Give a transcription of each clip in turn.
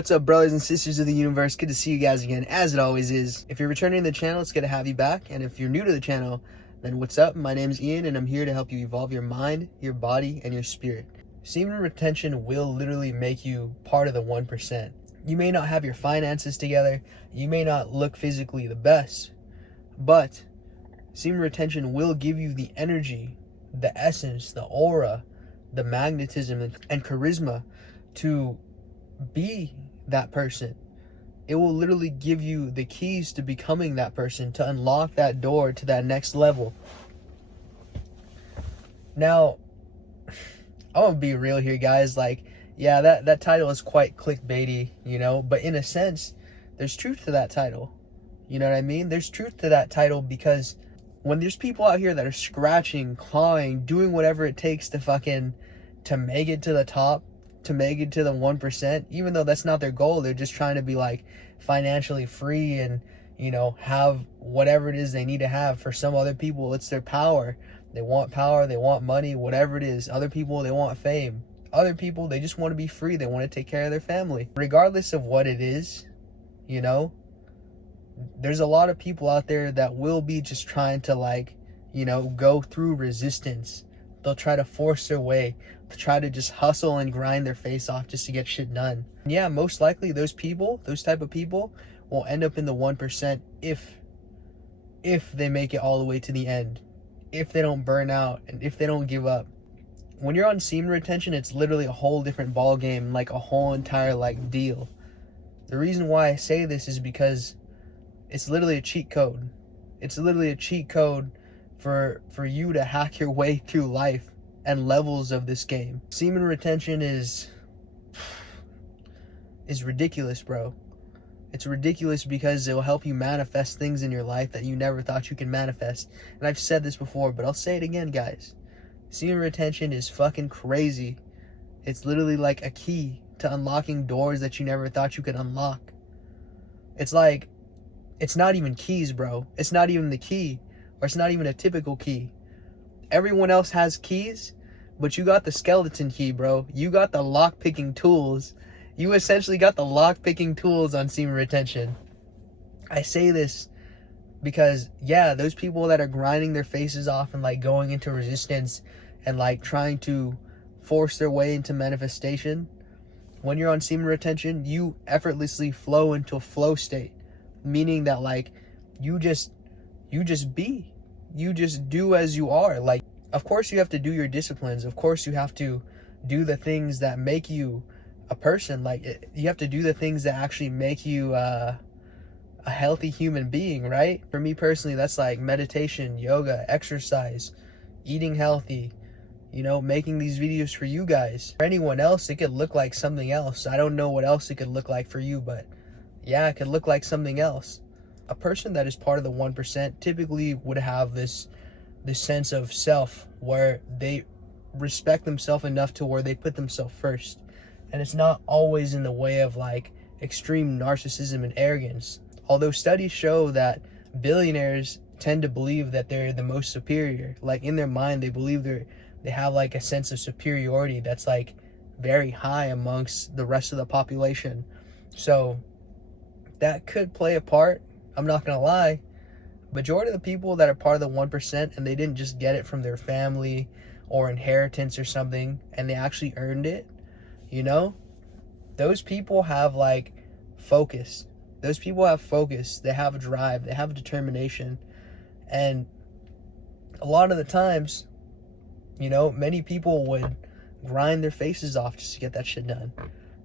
What's up, brothers and sisters of the universe? Good to see you guys again, as it always is. If you're returning to the channel, it's good to have you back. And if you're new to the channel, then what's up? My name is Ian, and I'm here to help you evolve your mind, your body, and your spirit. Semen retention will literally make you part of the 1%. You may not have your finances together, you may not look physically the best, but semen retention will give you the energy, the essence, the aura, the magnetism, and charisma to be that person. It will literally give you the keys to becoming that person, to unlock that door to that next level. Now, I'm gonna be real here, guys. Like, yeah, that title is quite clickbaity, but in a sense, there's truth to that title. You know what I mean? There's truth to that title, because when there's people out here that are scratching, clawing, doing whatever it takes to make it to the top, to make it to the 1%, even though that's not their goal, they're just trying to be like financially free and, have whatever it is they need to have. For some other people, it's their power. They want money, whatever it is. Other people, they want fame. Other people, they just want to be free. They want to take care of their family. Regardless of what it is, there's a lot of people out there that will be just trying to go through resistance. They'll try to force their way, to try to just hustle and grind their face off just to get shit done. And yeah, most likely those type of people will end up in the 1% if they make it all the way to the end, if they don't burn out, and if they don't give up. When you're on semen retention, it's literally a whole different ball game, like a whole entire deal. The reason why I say this is because it's literally a cheat code. It's literally a cheat code for you to hack your way through life and levels of this game. Semen retention is ridiculous, bro. It's ridiculous because it will help you manifest things in your life that you never thought you could manifest. And I've said this before, but I'll say it again, guys. Semen retention is fucking crazy. It's literally like a key to unlocking doors that you never thought you could unlock. It's like, it's not even keys, bro. It's not even the key. Or it's not even a typical key. Everyone else has keys, but you got the skeleton key, bro. You got the lock-picking tools. You essentially got the lock-picking tools on semen retention. I say this because, yeah, those people that are grinding their faces off and going into resistance and trying to force their way into manifestation, when you're on semen retention, you effortlessly flow into a flow state, meaning that you just be. You just do as you are. Of course you have to do your disciplines. Of course you have to do the things that make you a person. You have to do the things that actually make you a healthy human being, right? For me personally, that's meditation, yoga, exercise, eating healthy, making these videos for you guys. For anyone else, it could look like something else. I don't know what else it could look like for you, but yeah, it could look like something else. A person that is part of the 1% typically would have this sense of self where they respect themselves enough to where they put themselves first. And it's not always in the way of extreme narcissism and arrogance. Although studies show that billionaires tend to believe that they're the most superior. In their mind, they believe they have a sense of superiority that's very high amongst the rest of the population. So that could play a part. I'm not gonna lie. Majority of the people that are part of the 1% and they didn't just get it from their family or inheritance or something, and they actually earned it, those people have focus. Those people have focus. They have a drive. They have determination. And a lot of the times, many people would grind their faces off just to get that shit done.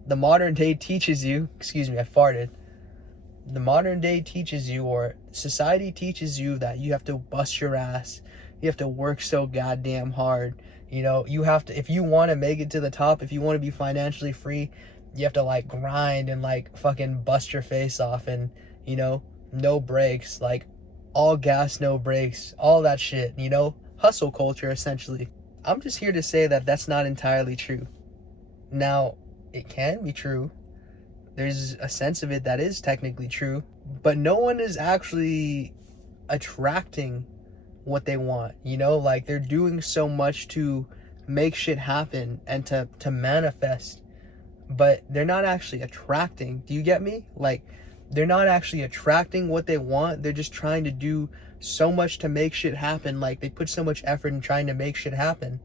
The modern day teaches you, excuse me, I farted. The modern day teaches you, or society teaches you, that you have to bust your ass. You have to work so goddamn hard. You have to, if you want to make it to the top, if you want to be financially free, you have to grind and fucking bust your face off, and no breaks, all gas, no brakes, all that shit, hustle culture essentially. I'm just here to say that that's not entirely true. Now, it can be true. There's a sense of it that is technically true, but no one is actually attracting what they want, they're doing so much to make shit happen and to manifest but they're not actually attracting. Do you get me? Like, they're not actually attracting what they want. They're just trying to do so much to make shit happen. Like, they put so much effort in trying to make shit happen.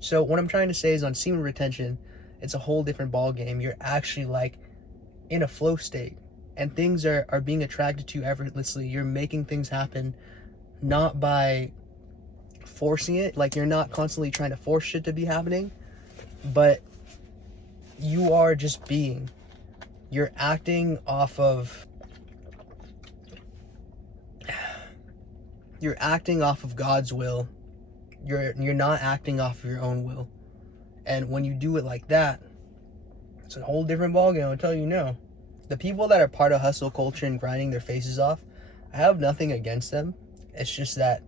So what I'm trying to say is, on semen retention, it's a whole different ball game. You're actually like in a flow state, and things are being attracted to you effortlessly. You're making things happen, not by forcing it. Like, you're not constantly trying to force shit to be happening, but you are just being. You're acting off of God's will. You're not acting off of your own will. And when you do it like that, it's a whole different ballgame, I'll tell you now. The people that are part of hustle culture and grinding their faces off, I have nothing against them. It's just that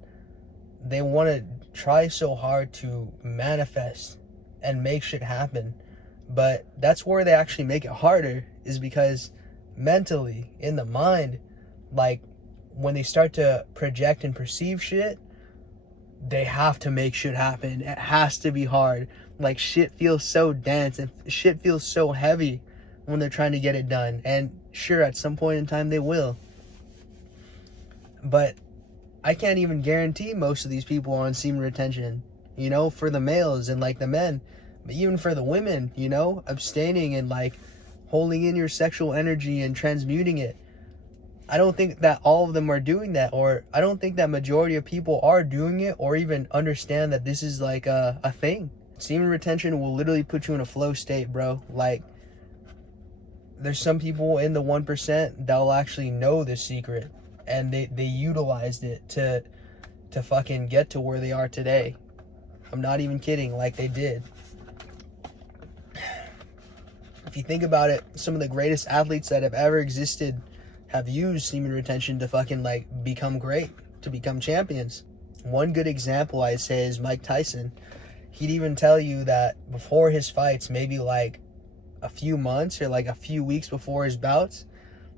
they want to try so hard to manifest and make shit happen. But that's where they actually make it harder, is because mentally, in the mind, like, when they start to project and perceive shit, they have to make shit happen. It has to be hard. Like, shit feels so dense and shit feels so heavy when they're trying to get it done. And sure, at some point in time they will. But I can't even guarantee most of these people are on semen retention, you know, for the males and like the men. But even for the women, you know, abstaining and like holding in your sexual energy and transmuting it. I don't think that all of them are doing that, or I don't think that majority of people are doing it, or even understand that this is like a thing. Semen retention will literally put you in a flow state, bro. Like, there's some people in the 1% that will actually know this secret, and they utilized it to fucking get to where they are today. I'm not even kidding, like, they did. If you think about it, some of the greatest athletes that have ever existed have used semen retention to fucking like become great, to become champions. One good example I'd say is Mike Tyson. He'd even tell you that before his fights, maybe like a few months or like a few weeks before his bouts,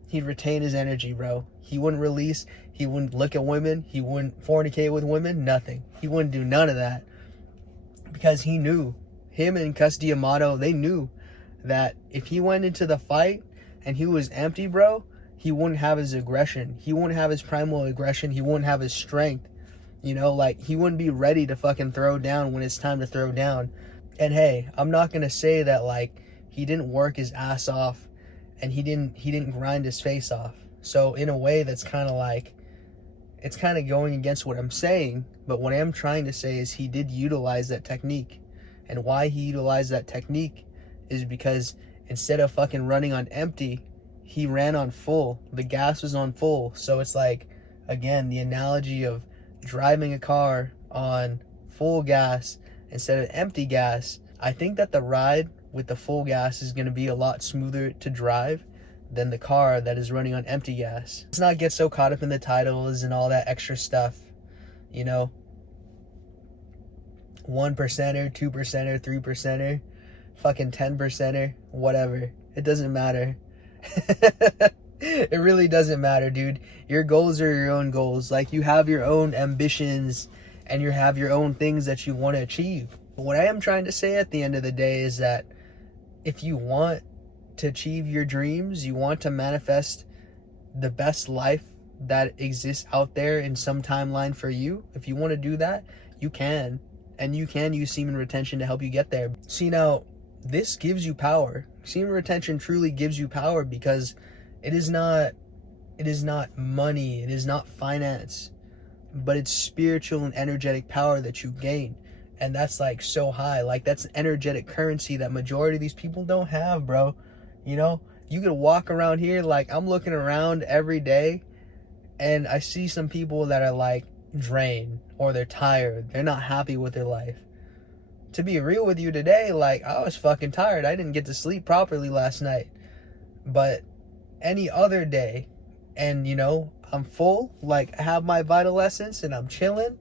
he'd retain his energy, bro. He wouldn't release, he wouldn't look at women, he wouldn't fornicate with women, nothing. He wouldn't do none of that, because he knew, him and Cus D'Amato, they knew that if he went into the fight and he was empty, bro, he wouldn't have his aggression. He wouldn't have his primal aggression. He wouldn't have his strength. You know, like, he wouldn't be ready to fucking throw down when it's time to throw down. And hey, I'm not going to say that, like, he didn't work his ass off and he didn't grind his face off. So in a way, that's kind of like, it's kind of going against what I'm saying. But what I am trying to say is he did utilize that technique. And why he utilized that technique is because instead of fucking running on empty, he ran on full. The gas was on full. So it's like, again, the analogy of driving a car on full gas instead of empty gas. I think that the ride with the full gas is going to be a lot smoother to drive than the car that is running on empty gas. Let's not get so caught up in the titles and all that extra stuff, you know. 1%er, 2%er, 3%er, fucking 10%er, whatever. It doesn't matter. It really doesn't matter, dude. Your goals are your own goals. Like, you have your own ambitions and you have your own things that you want to achieve. But what I am trying to say at the end of the day is that if you want to achieve your dreams, you want to manifest the best life that exists out there in some timeline for you, if you want to do that, you can. And you can use semen retention to help you get there. See, now, this gives you power. Semen retention truly gives you power, because it is not money, it is not finance, but it's spiritual and energetic power that you gain. And that's like so high. Like, that's energetic currency that majority of these people don't have, bro. You know, you could walk around here, like, I'm looking around every day and I see some people that are like drained, or they're tired, they're not happy with their life. To be real with you today, like, I was fucking tired. I didn't get to sleep properly last night. But any other day, and you know, I'm full, like, I have my vital essence and I'm chilling,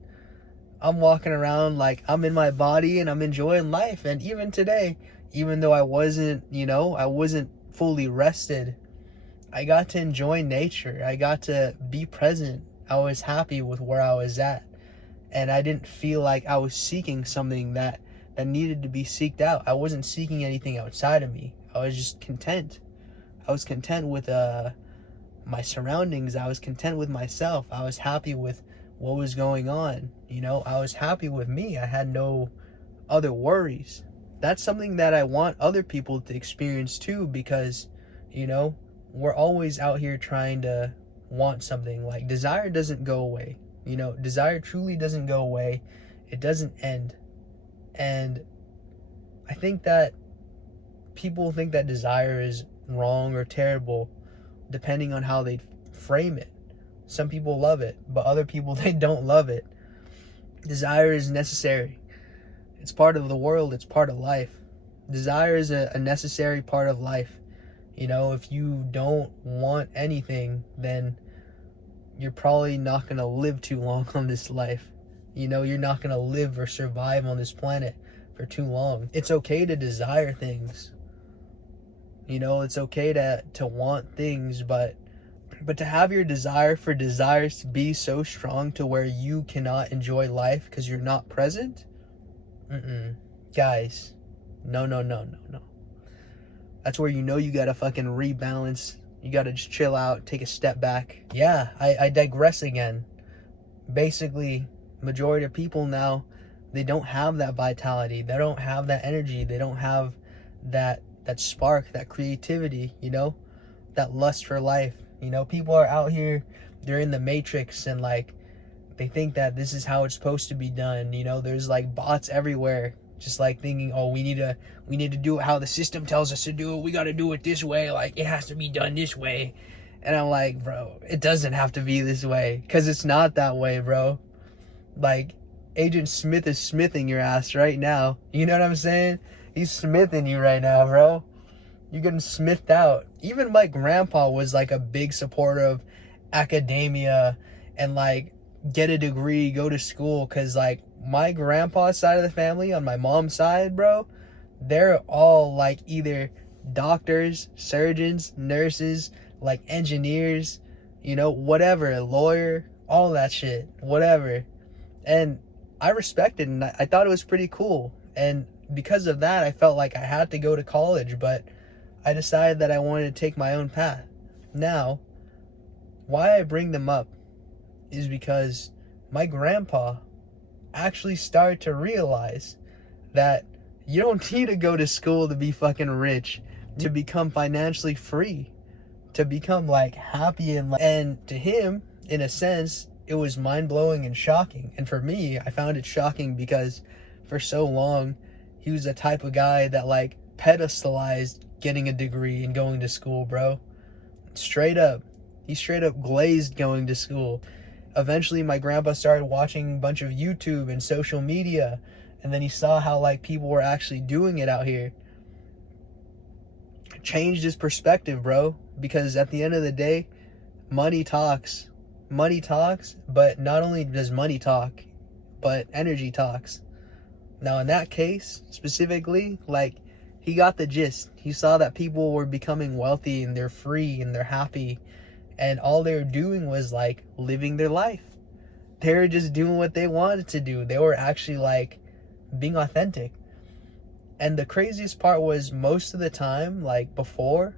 I'm walking around like I'm in my body and I'm enjoying life. And even today, even though I wasn't fully rested, I got to enjoy nature. I got to be present. I was happy with where I was at. And I didn't feel like I was seeking something that needed to be seeked out. I wasn't seeking anything outside of me. I was just content. I was content with my surroundings. I was content with myself. I was happy with what was going on. You know, I was happy with me. I had no other worries. That's something that I want other people to experience too, because, you know, we're always out here trying to want something. Like, desire doesn't go away. You know, desire truly doesn't go away. It doesn't end. And I think that people think that desire is wrong or terrible depending on how they frame it. Some people love it, but other people, they don't love it. Desire is necessary. It's part of the world. It's part of life. Desire is a necessary part of life. You know, if you don't want anything, then you're probably not going to live too long on this life. You know, you're not going to live or survive on this planet for too long. It's okay to desire things. You know, it's okay to want things, but to have your desire for desires to be so strong to where you cannot enjoy life because you're not present? Guys, no. That's where you know you gotta fucking rebalance. You gotta just chill out, take a step back. Yeah, I digress again. Basically, majority of people now, they don't have that vitality. They don't have that energy. They don't have that spark, that creativity, you know? That lust for life. You know, people are out here, they're in the matrix, and like, they think that this is how it's supposed to be done. You know, there's like bots everywhere, just like thinking, oh, we need to do it how the system tells us to do it. We got to do it this way. Like, it has to be done this way. And I'm like, bro, it doesn't have to be this way, because it's not that way, bro. Like, Agent Smith is smithing your ass right now. You know what I'm saying? He's smithing you right now, bro. You're getting smithed out. Even my grandpa was like a big supporter of academia and like get a degree, go to school. Cause like my grandpa's side of the family on my mom's side, bro, they're all like either doctors, surgeons, nurses, like engineers, you know, whatever, a lawyer, all that shit, whatever. And I respected it, and I thought it was pretty cool. And because of that, I felt like I had to go to college, but I decided that I wanted to take my own path. Now, why I bring them up is because my grandpa actually started to realize that you don't need to go to school to be fucking rich, to become financially free, to become like happy and to him, in a sense, it was mind-blowing and shocking. And for me, I found it shocking because for so long, he was the type of guy that like pedestalized getting a degree and going to school, bro. Straight up. He straight up glazed going to school. Eventually, my grandpa started watching a bunch of YouTube and social media, and then he saw how like people were actually doing it out here. Changed his perspective, bro, because at the end of the day, money talks. Money talks, but not only does money talk, but energy talks. Now, in that case, specifically, like, he got the gist. He saw that people were becoming wealthy and they're free and they're happy, and all they were doing was like living their life. They were just doing what they wanted to do. They were actually like being authentic. And the craziest part was, most of the time, like before,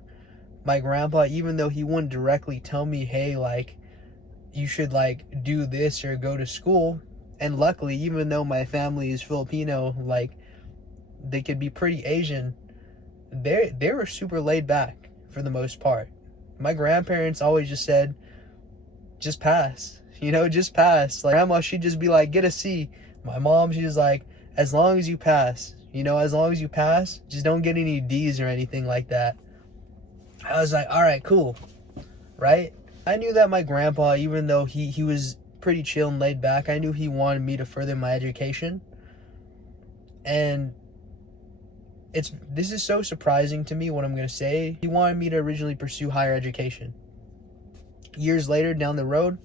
my grandpa, even though he wouldn't directly tell me, hey, like, you should like do this or go to school, and luckily, even though my family is Filipino, like, they could be pretty Asian, they were super laid back for the most part. My grandparents always just said, just pass, you know, just pass. Like, grandma, she'd just be like, get a C. My mom, she's like, as long as you pass, you know, as long as you pass, just don't get any D's or anything like that. I was like, all right, cool, right? I knew that my grandpa, even though he was pretty chill and laid back, I knew he wanted me to further my education. And this is so surprising to me, what I'm going to say. He wanted me to originally pursue higher education. Years later, down the road,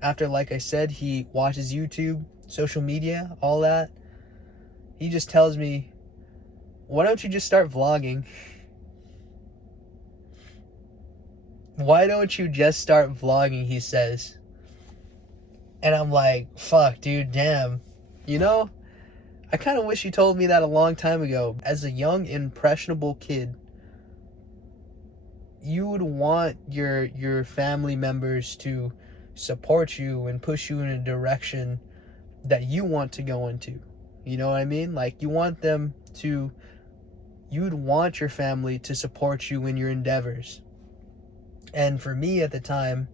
after, like I said, he watches YouTube, social media, all that, he just tells me, why don't you just start vlogging? Why don't you just start vlogging, he says. And I'm like, fuck, dude, damn. You know, I kind of wish you told me that a long time ago. As a young, impressionable kid, you would want your family members to support you and push you in a direction that you want to go into. You know what I mean? Like, you'd want your family to support you in your endeavors. And for me at the time,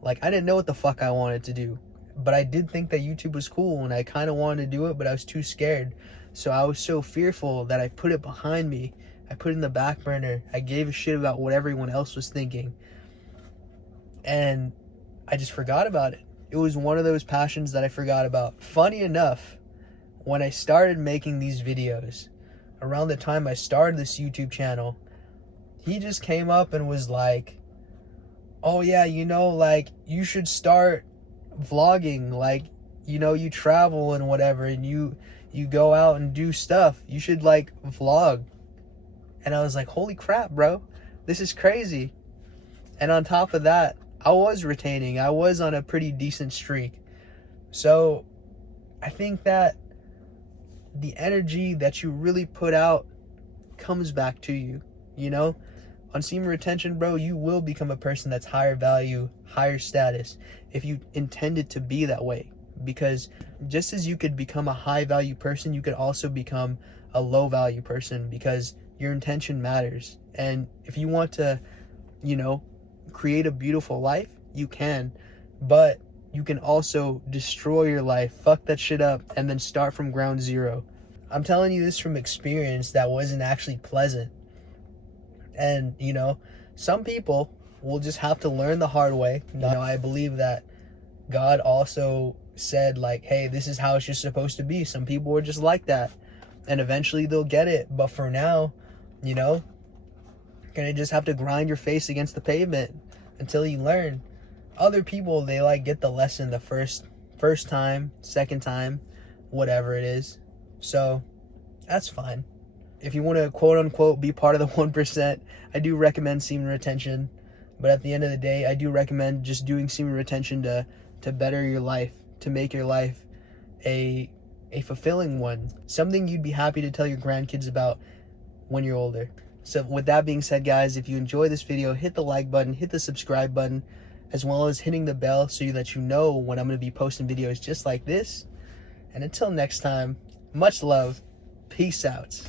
like, I didn't know what the fuck I wanted to do, but I did think that YouTube was cool, and I kind of wanted to do it, but I was too scared. So I was so fearful that I put it behind me. I put it in the back burner. I gave a shit about what everyone else was thinking. And I just forgot about it. It was one of those passions that I forgot about. Funny enough, when I started making these videos, around the time I started this YouTube channel, he just came up and was like, oh yeah, you know, like, you should start vlogging. Like, you know, you travel and whatever, and you go out and do stuff. You should, like, vlog. And I was like, holy crap, bro, this is crazy. And on top of that, I was retaining. I was on a pretty decent streak. So I think that the energy that you really put out comes back to you, you know? On Semen Retention, bro, you will become a person that's higher value, higher status, if you intended to be that way. Because just as you could become a high value person, you could also become a low value person, because your intention matters. And if you want to, you know, create a beautiful life, you can, but you can also destroy your life, fuck that shit up, and then start from ground zero. I'm telling you this from experience that wasn't actually pleasant. And, you know, some people will just have to learn the hard way. You know, I believe that God also said, like, hey, this is how it's just supposed to be. Some people are just like that, and eventually they'll get it. But for now, you know, you're gonna just have to grind your face against the pavement until you learn. Other people, they like get the lesson the first time, second time, whatever it is. So that's fine. If you want to quote unquote be part of the 1%, I do recommend Semen Retention. But at the end of the day, I do recommend just doing Semen Retention to better your life, to make your life a fulfilling one, something you'd be happy to tell your grandkids about when you're older. So with that being said, guys, if you enjoy this video, hit the like button, hit the subscribe button, as well as hitting the bell so that you know when I'm going to be posting videos just like this. And until next time, much love. Peace out.